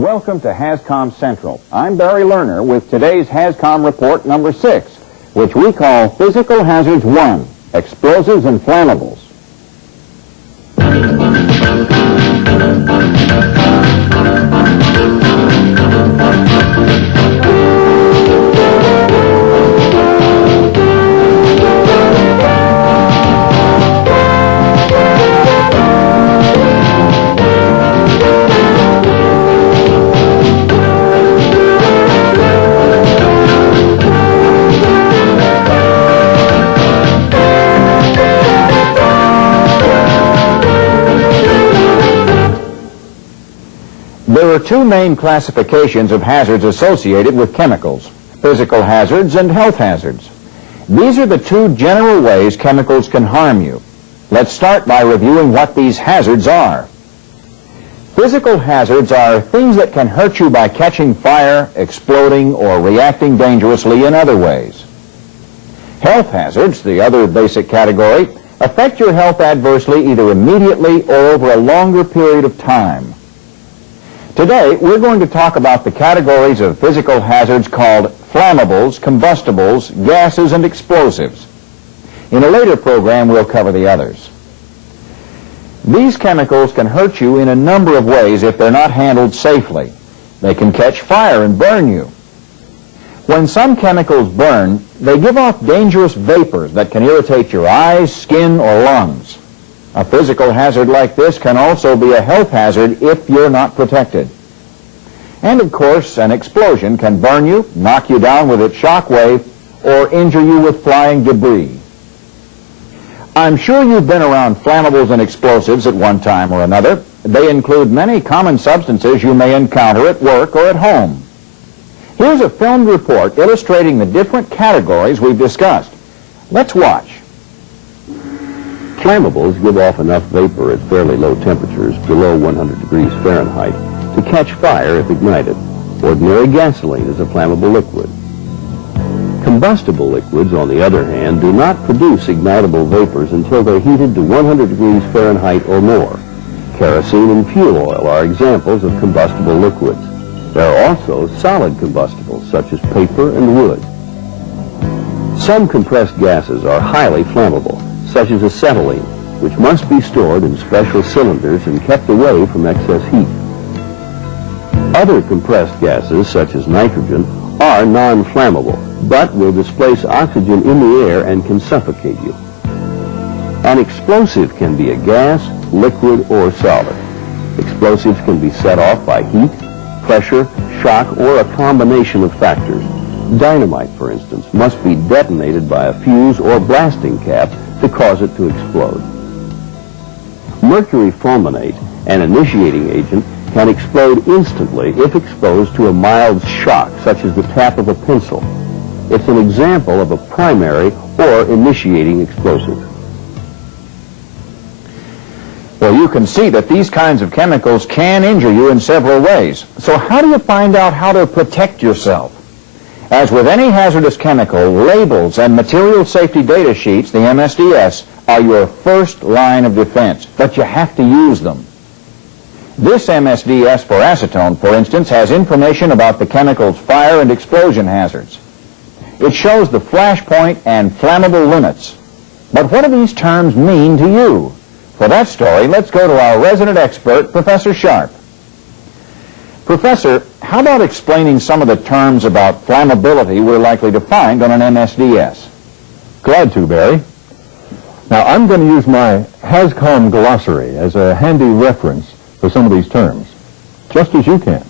Welcome to HazCom Central. I'm Barry Lerner with today's HazCom Report number 6, which we call Physical Hazards 1, Explosives and Flammables. There are two main classifications of hazards associated with chemicals: physical hazards and health hazards. These are the two general ways chemicals can harm you. Let's start by reviewing what these hazards are. Physical hazards are things that can hurt you by catching fire, exploding, or reacting dangerously in other ways. Health hazards, the other basic category, affect your health adversely either immediately or over a longer period of time. Today, we're going to talk about the categories of physical hazards called flammables, combustibles, gases, and explosives. In a later program, we'll cover the others. These chemicals can hurt you in a number of ways if they're not handled safely. They can catch fire and burn you. When some chemicals burn, they give off dangerous vapors that can irritate your eyes, skin, or lungs. A physical hazard like this can also be a health hazard if you're not protected. And of course, an explosion can burn you, knock you down with its shock wave, or injure you with flying debris. I'm sure you've been around flammables and explosives at one time or another. They include many common substances you may encounter at work or at home. Here's a filmed report illustrating the different categories we've discussed. Let's watch. Flammables give off enough vapor at fairly low temperatures, below 100 degrees Fahrenheit, to catch fire if ignited. Ordinary gasoline is a flammable liquid. Combustible liquids, on the other hand, do not produce ignitable vapors until they're heated to 100 degrees Fahrenheit or more. Kerosene and fuel oil are examples of combustible liquids. There are also solid combustibles, such as paper and wood. Some compressed gases are highly flammable, such as acetylene, which must be stored in special cylinders and kept away from excess heat. Other compressed gases, such as nitrogen, are non-flammable, but will displace oxygen in the air and can suffocate you. An explosive can be a gas, liquid, or solid. Explosives can be set off by heat, pressure, shock, or a combination of factors. Dynamite, for instance, must be detonated by a fuse or blasting cap to cause it to explode. Mercury fulminate, an initiating agent, can explode instantly if exposed to a mild shock, such as the tap of a pencil. It's an example of a primary or initiating explosive. Well, you can see that these kinds of chemicals can injure you in several ways. So how do you find out how to protect yourself? As with any hazardous chemical, labels and material safety data sheets, the MSDS, are your first line of defense, but you have to use them. This MSDS for acetone, for instance, has information about the chemical's fire and explosion hazards. It shows the flash point and flammable limits. But what do these terms mean to you? For that story, let's go to our resident expert, Professor Sharp. Professor, how about explaining some of the terms about flammability we're likely to find on an MSDS? Glad to, Barry. Now, I'm going to use my HazCom glossary as a handy reference for some of these terms, just as you can.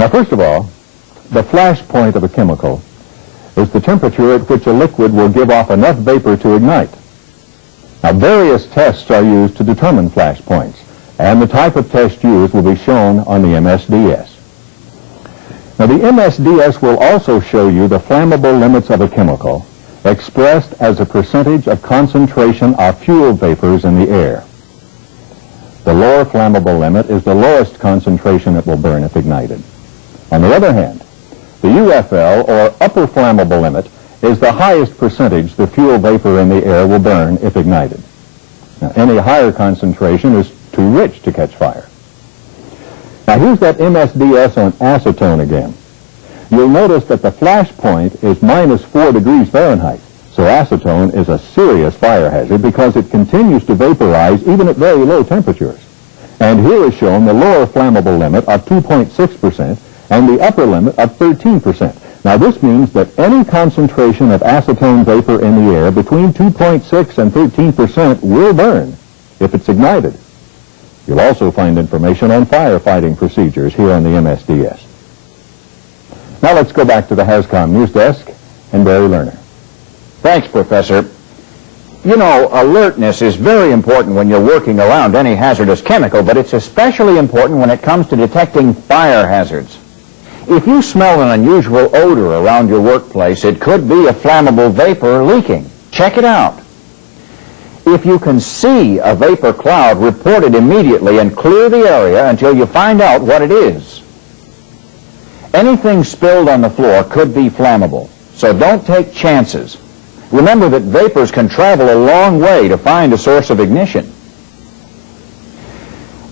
Now, first of all, the flash point of a chemical is the temperature at which a liquid will give off enough vapor to ignite. Now, various tests are used to determine flash points, and the type of test used will be shown on the MSDS. Now, the MSDS will also show you the flammable limits of a chemical, expressed as a percentage of concentration of fuel vapors in the air. The lower flammable limit is the lowest concentration it will burn if ignited. On the other hand, the UFL, or upper flammable limit, is the highest percentage the fuel vapor in the air will burn if ignited. Now, any higher concentration is too rich to catch fire. Now here's that MSDS on acetone again. You'll notice that the flash point is -4 degrees Fahrenheit. So acetone is a serious fire hazard because it continues to vaporize even at very low temperatures. And here is shown the lower flammable limit of 2.6% and the upper limit of 13%. Now this means that any concentration of acetone vapor in the air between 2.6 and 13% will burn if it's ignited. You'll also find information on firefighting procedures here on the MSDS. Now let's go back to the HAZCOM news desk and Barry Lerner. Thanks, Professor. You know, alertness is very important when you're working around any hazardous chemical, but it's especially important when it comes to detecting fire hazards. If you smell an unusual odor around your workplace, it could be a flammable vapor leaking. Check it out. If you can see a vapor cloud, report it immediately and clear the area until you find out what it is. Anything spilled on the floor could be flammable, so don't take chances. Remember that vapors can travel a long way to find a source of ignition.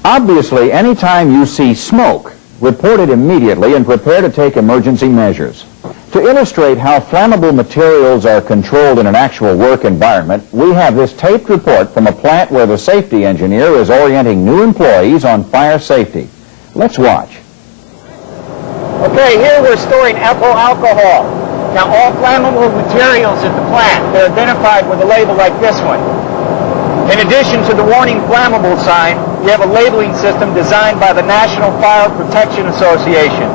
Obviously, anytime you see smoke, report it immediately and prepare to take emergency measures. To illustrate how flammable materials are controlled in an actual work environment, we have this taped report from a plant where the safety engineer is orienting new employees on fire safety. Let's watch. Okay, here we're storing ethyl alcohol. Now, all flammable materials at the plant, they're identified with a label like this one. In addition to the warning flammable sign, we have a labeling system designed by the National Fire Protection Association,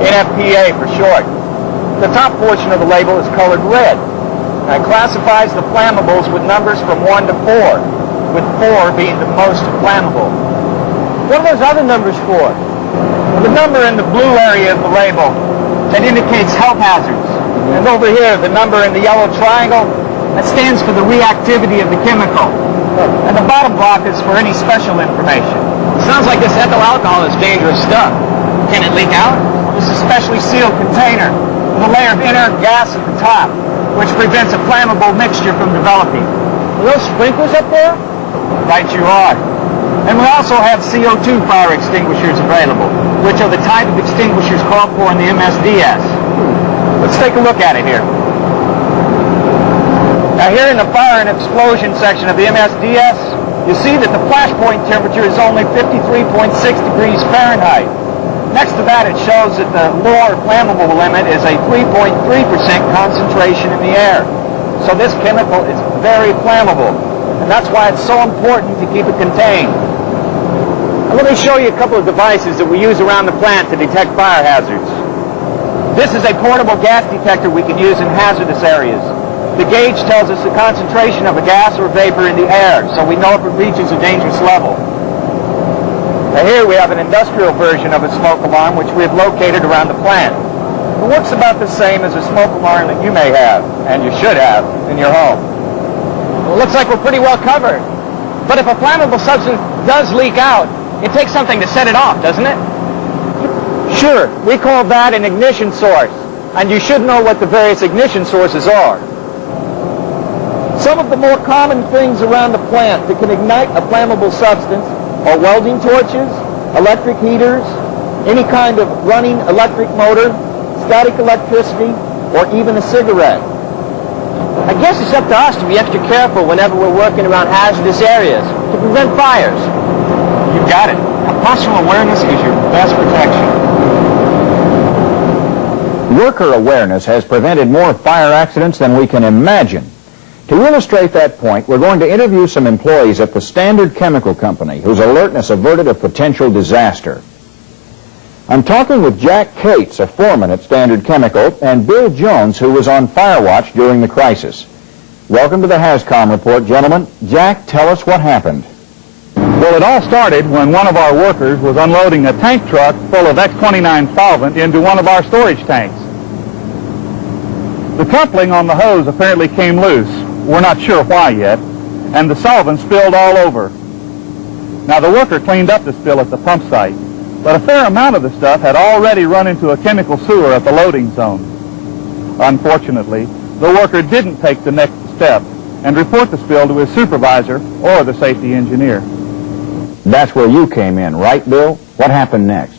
NFPA for short. The top portion of the label is colored red. Now, it classifies the flammables with numbers from 1 to 4, with 4 being the most flammable. What are those other numbers for? The number in the blue area of the label, that indicates health hazards. And over here, the number in the yellow triangle, that stands for the reactivity of the chemical. And the bottom block is for any special information. Sounds like this ethyl alcohol is dangerous stuff. Can it leak out? This is a specially sealed container with a layer of inert gas at the top, which prevents a flammable mixture from developing. Are those sprinklers up there? Right you are. And we also have CO2 fire extinguishers available, which are the type of extinguishers called for in the MSDS. Let's take a look at it here. Now here in the fire and explosion section of the MSDS, you see that the flash point temperature is only 53.6 degrees Fahrenheit. Next to that, it shows that the lower flammable limit is a 3.3% concentration in the air. So this chemical is very flammable, and that's why it's so important to keep it contained. Now let me show you a couple of devices that we use around the plant to detect fire hazards. This is a portable gas detector we can use in hazardous areas. The gauge tells us the concentration of a gas or vapor in the air, so we know if it reaches a dangerous level. Now here we have an industrial version of a smoke alarm which we have located around the plant. It works about the same as a smoke alarm that you may have, and you should have, in your home. Well, it looks like we're pretty well covered. But if a flammable substance does leak out, it takes something to set it off, doesn't it? Sure, we call that an ignition source, and you should know what the various ignition sources are. Some of the more common things around the plant that can ignite a flammable substance are welding torches, electric heaters, any kind of running electric motor, static electricity, or even a cigarette. I guess it's up to us to be extra careful whenever we're working around hazardous areas to prevent fires. You got it. Personal awareness is your best protection. Worker awareness has prevented more fire accidents than we can imagine. To illustrate that point, we're going to interview some employees at the Standard Chemical Company whose alertness averted a potential disaster. I'm talking with Jack Cates, a foreman at Standard Chemical, and Bill Jones, who was on fire watch during the crisis. Welcome to the HAZCOM report, gentlemen. Jack, tell us what happened. Well, it all started when one of our workers was unloading a tank truck full of X-29 solvent into one of our storage tanks. The coupling on the hose apparently came loose. We're not sure why yet, and the solvent spilled all over. Now, the worker cleaned up the spill at the pump site, but a fair amount of the stuff had already run into a chemical sewer at the loading zone. Unfortunately, the worker didn't take the next step and report the spill to his supervisor or the safety engineer. That's where you came in, right, Bill? What happened next?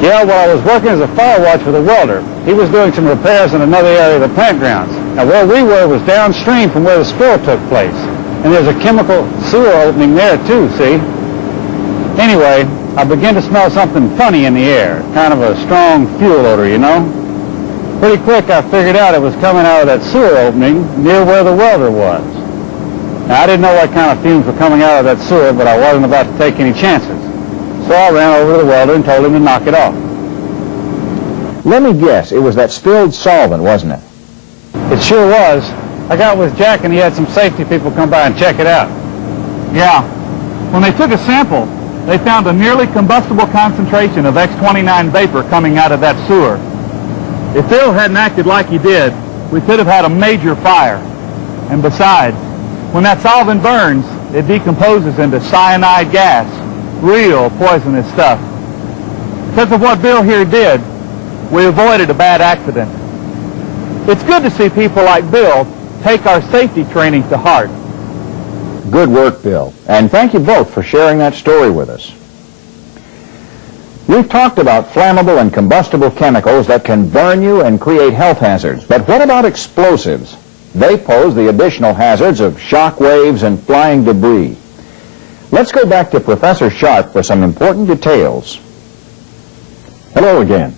Yeah, well, I was working as a fire watch with a welder. He was doing some repairs in another area of the plant grounds. Now, where we were was downstream from where the spill took place. And there's a chemical sewer opening there, too, see? Anyway, I began to smell something funny in the air, kind of a strong fuel odor, you know? Pretty quick, I figured out it was coming out of that sewer opening near where the welder was. Now, I didn't know what kind of fumes were coming out of that sewer, but I wasn't about to take any chances. So I ran over to the welder and told him to knock it off. Let me guess, it was that spilled solvent, wasn't it? It sure was. I got with Jack and he had some safety people come by and check it out. Yeah. When they took a sample, they found a nearly combustible concentration of X-29 vapor coming out of that sewer. If Bill hadn't acted like he did, we could have had a major fire. And besides, when that solvent burns, it decomposes into cyanide gas. Real poisonous stuff. Because of what Bill here did, we avoided a bad accident. It's good to see people like Bill take our safety training to heart. Good work, Bill. And thank you both for sharing that story with us. We've talked about flammable and combustible chemicals that can burn you and create health hazards. But what about explosives? They pose the additional hazards of shock waves and flying debris. Let's go back to Professor Sharp for some important details. Hello again.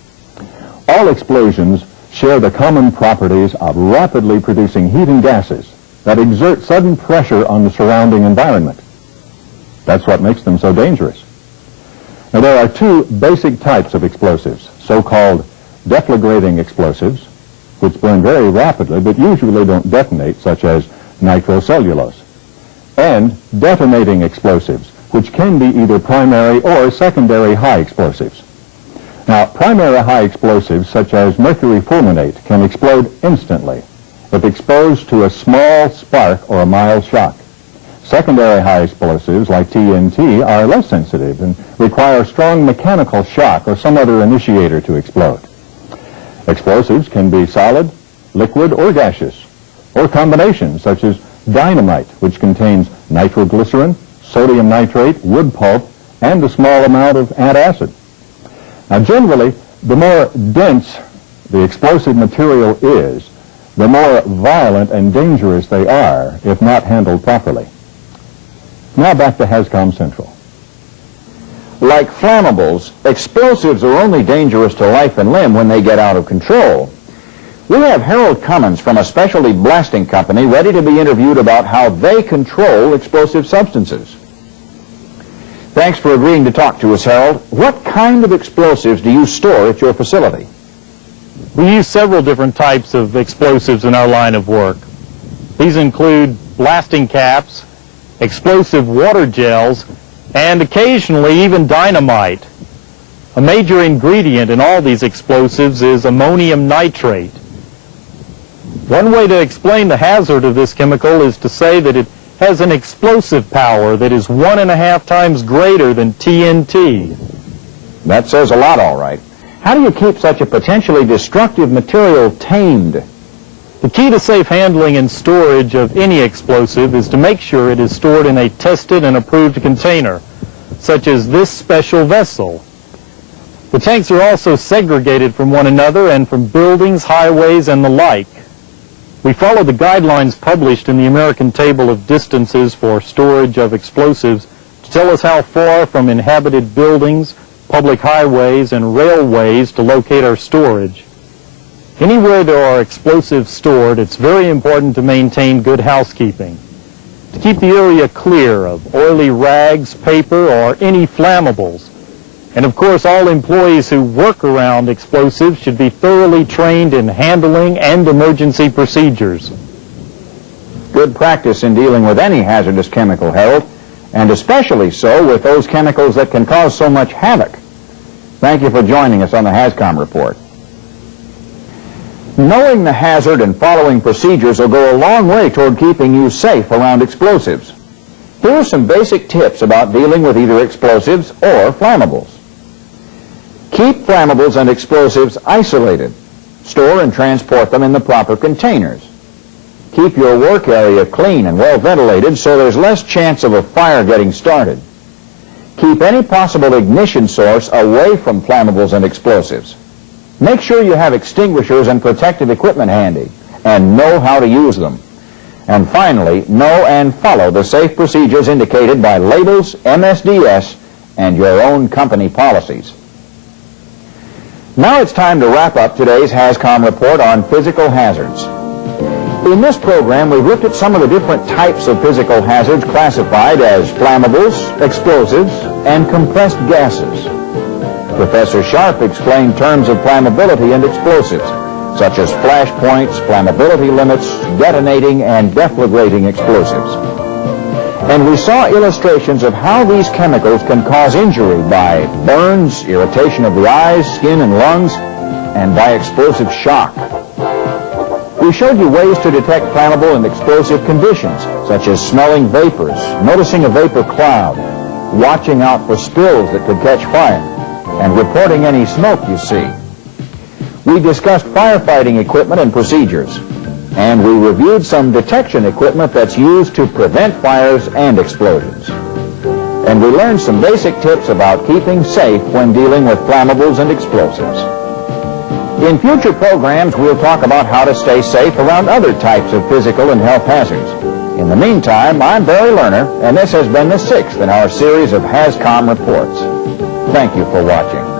All explosions share the common properties of rapidly producing heat and gases that exert sudden pressure on the surrounding environment. That's what makes them so dangerous. Now, there are two basic types of explosives, so-called deflagrating explosives, which burn very rapidly but usually don't detonate, such as nitrocellulose, and detonating explosives, which can be either primary or secondary high explosives. Now, primary high explosives, such as mercury fulminate, can explode instantly if exposed to a small spark or a mild shock. Secondary high explosives, like TNT, are less sensitive and require strong mechanical shock or some other initiator to explode. Explosives can be solid, liquid, or gaseous, or combinations such as dynamite, which contains nitroglycerin, sodium nitrate, wood pulp, and a small amount of antacid. Now, generally, the more dense the explosive material is, the more violent and dangerous they are if not handled properly. Now back to HAZCOM Central. Like flammables, explosives are only dangerous to life and limb when they get out of control. We have Harold Cummins from a specialty blasting company ready to be interviewed about how they control explosive substances. Thanks for agreeing to talk to us, Harold. What kind of explosives do you store at your facility? We use several different types of explosives in our line of work. These include blasting caps, explosive water gels, and occasionally even dynamite. A major ingredient in all these explosives is ammonium nitrate. One way to explain the hazard of this chemical is to say that it has an explosive power that is 1.5 times greater than TNT. That says a lot, all right. How do you keep such a potentially destructive material tamed? The key to safe handling and storage of any explosive is to make sure it is stored in a tested and approved container, such as this special vessel. The tanks are also segregated from one another and from buildings, highways, and the like. We follow the guidelines published in the American Table of Distances for Storage of Explosives to tell us how far from inhabited buildings, public highways, and railways to locate our storage. Anywhere there are explosives stored, it's very important to maintain good housekeeping. To keep the area clear of oily rags, paper, or any flammables. And of course, all employees who work around explosives should be thoroughly trained in handling and emergency procedures. Good practice in dealing with any hazardous chemical, Harold, and especially so with those chemicals that can cause so much havoc. Thank you for joining us on the HAZCOM Report. Knowing the hazard and following procedures will go a long way toward keeping you safe around explosives. Here are some basic tips about dealing with either explosives or flammables. Keep flammables and explosives isolated. Store and transport them in the proper containers. Keep your work area clean and well ventilated so there's less chance of a fire getting started. Keep any possible ignition source away from flammables and explosives. Make sure you have extinguishers and protective equipment handy, and know how to use them. And finally, know and follow the safe procedures indicated by labels, MSDS, and your own company policies. Now it's time to wrap up today's HAZCOM report on physical hazards. In this program, we've looked at some of the different types of physical hazards classified as flammables, explosives, and compressed gases. Professor Sharp explained terms of flammability and explosives, such as flash points, flammability limits, detonating, and deflagrating explosives. And we saw illustrations of how these chemicals can cause injury by burns, irritation of the eyes, skin, and lungs, and by explosive shock. We showed you ways to detect flammable and explosive conditions, such as smelling vapors, noticing a vapor cloud, watching out for spills that could catch fire, and reporting any smoke you see. We discussed firefighting equipment and procedures, and we reviewed some detection equipment that's used to prevent fires and explosions. And we learned some basic tips about keeping safe when dealing with flammables and explosives. In future programs, we'll talk about how to stay safe around other types of physical and health hazards. In the meantime, I'm Barry Lerner, and this has been the 6th in our series of HAZCOM reports. Thank you for watching.